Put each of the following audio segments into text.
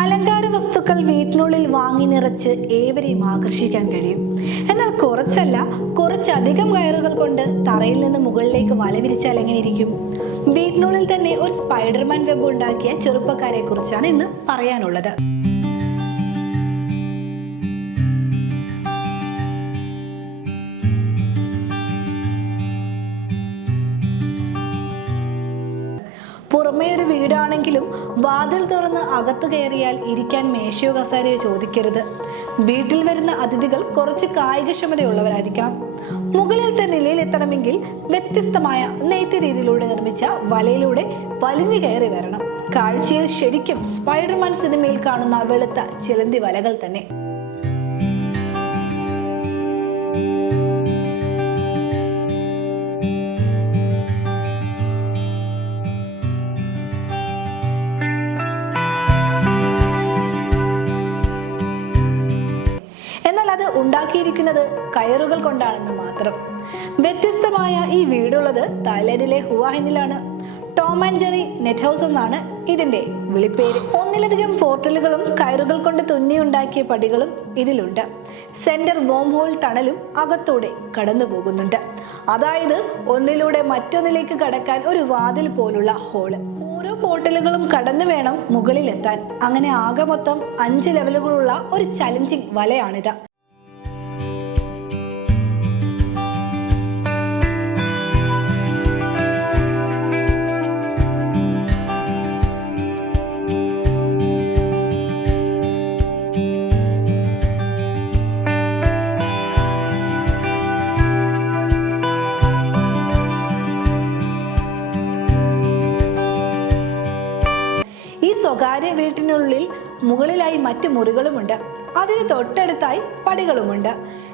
അലങ്കാര വസ്തുക്കൾ വീട്ടിനുള്ളിൽ വാങ്ങി നിറച്ച് ഏവരെയും ആകർഷിക്കാൻ കഴിയും. എന്നാൽ കുറച്ചല്ല കുറച്ചധികം കയറുകൾ കൊണ്ട് തറയിൽ നിന്ന് മുകളിലേക്ക് വല വിരിച്ചാൽ എങ്ങനെ ഇരിക്കും? വീട്ടിനുള്ളിൽ തന്നെ ഒരു സ്പൈഡർമാൻ വെബ് ഉണ്ടാക്കിയ ചെറുപ്പക്കാരെ കുറിച്ചാണ് ഇന്ന് പറയാനുള്ളത്. പുറമേ ഒരു വീടാണെങ്കിലും വാതിൽ തുറന്ന് അകത്ത് കയറിയാൽ ഇരിക്കാൻ മേശയോ കസാരയോ ചോദിക്കരുത്. വീട്ടിൽ വരുന്ന അതിഥികൾ കുറച്ച് കായികക്ഷമതയുള്ളവരായിരിക്കണം മുകളിലത്തെ നിലയിൽ എത്തണമെങ്കിൽ വ്യത്യസ്തമായ നെയ്ത്ത് രീതിയിലൂടെ നിർമ്മിച്ച വലയിലൂടെ വലിഞ്ഞു കയറി വരണം. കാഴ്ചയിൽ ശരിക്കും സ്പൈഡർമാൻ സിനിമയിൽ കാണുന്ന വെളുത്ത ചിലന്തി വലകൾ തന്നെ. ഉണ്ടാക്കിയിരിക്കുന്നത് കയറുകൾ കൊണ്ടാണെന്ന് മാത്രം. വ്യത്യസ്തമായ ഈ വീടുള്ളത് തായ്ലൻഡിലെ ഹുവാഹിനിലാണ് Tom and Jerry net house എന്നാണ് ഇതിന്റെ വിളിപ്പേര്. ഒന്നിലധികം പോർട്ടലുകളും കയറുകൾ കൊണ്ട് തുന്നിയുണ്ടാക്കിയ പടികളും ഇതിലുണ്ട്. സെന്റർ വോം ഹോൾ ടണലും അകത്തൂടെ കടന്നു പോകുന്നുണ്ട്. അതായത് ഒന്നിലൂടെ മറ്റൊന്നിലേക്ക് കടക്കാൻ ഒരു വാതിൽ പോലുള്ള ഹോൾ ഓരോ പോർട്ടലുകളും കടന്നു വേണം മുകളിലെത്താൻ. അങ്ങനെ ആകെ മൊത്തം അഞ്ച് ലെവലുകളുള്ള ഒരു ചലഞ്ചിങ് വലയാണിത്. സ്വകാര്യ വീട്ടിനുള്ളിൽ മുകളിലായി മറ്റു മുറികളുമുണ്ട്. അതിന് തൊട്ടടുത്തായി പടികളുമുണ്ട്.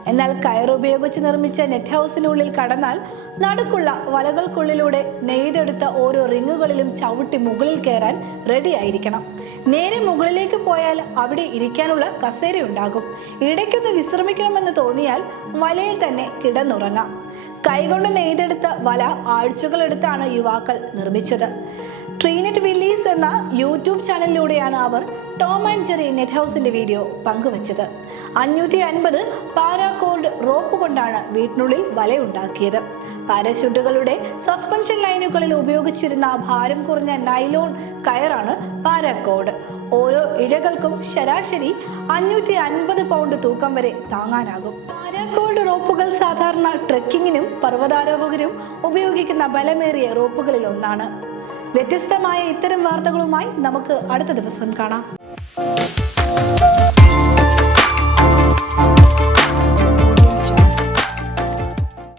എന്നാൽ കയർ ഉപയോഗിച്ച് നിർമ്മിച്ച നെറ്റ് ഹൗസിനുള്ളിൽ കടന്നാൽ നടുക്കുള്ള വലകൾക്കുള്ളിലൂടെ നെയ്തെടുത്ത ഓരോ റിങ്ങുകളിലും ചവിട്ടി മുകളിൽ കയറാൻ റെഡി ആയിരിക്കണം നേരെ മുകളിലേക്ക് പോയാൽ അവിടെ ഇരിക്കാനുള്ള കസേര ഉണ്ടാകും. ഇടയ്ക്കൊന്ന് വിശ്രമിക്കണമെന്ന് തോന്നിയാൽ വലയിൽ തന്നെ കിടന്നുറങ്ങാം. കൈകൊണ്ട് നെയ്തെടുത്ത വല ആഴ്ചകളെടുത്താണ് യുവാക്കൾ നിർമ്മിച്ചത്. ട്രീനെറ്റ് വില്ലീസ് എന്ന യൂട്യൂബ് ചാനലിലൂടെയാണ് അവർ ടോം ആൻഡ് ജെറി നെറ്റ് ഹൗസിന്റെ വീഡിയോ പങ്കുവച്ചത്. അഞ്ഞൂറ്റി അൻപത് പാരാകോൾഡ് റോപ്പ് കൊണ്ടാണ് വീട്ടിനുള്ളിൽ വലയുണ്ടാക്കിയത്. പാരഷൂട്ടുകളുടെ സസ്പെൻഷൻ ലൈനുകളിൽ ഉപയോഗിച്ചിരുന്ന ഭാരം കുറഞ്ഞ നൈലോൺ കയറാണ് പാരാകോഡ് ഓരോ ഇഴകൾക്കും ശരാശരി അഞ്ഞൂറ്റി അൻപത് പൗണ്ട് തൂക്കം വരെ താങ്ങാനാകും. പാരാകോൾഡ് റോപ്പുകൾ സാധാരണ ട്രെക്കിങ്ങിനും പർവതാരോഹകരും ഉപയോഗിക്കുന്ന ബലമേറിയ റോപ്പുകളിൽ ഒന്നാണ് വ്യത്യസ്തമായ ഇത്തരം വാർത്തകളുമായി നമുക്ക് അടുത്ത ദിവസം കാണാം.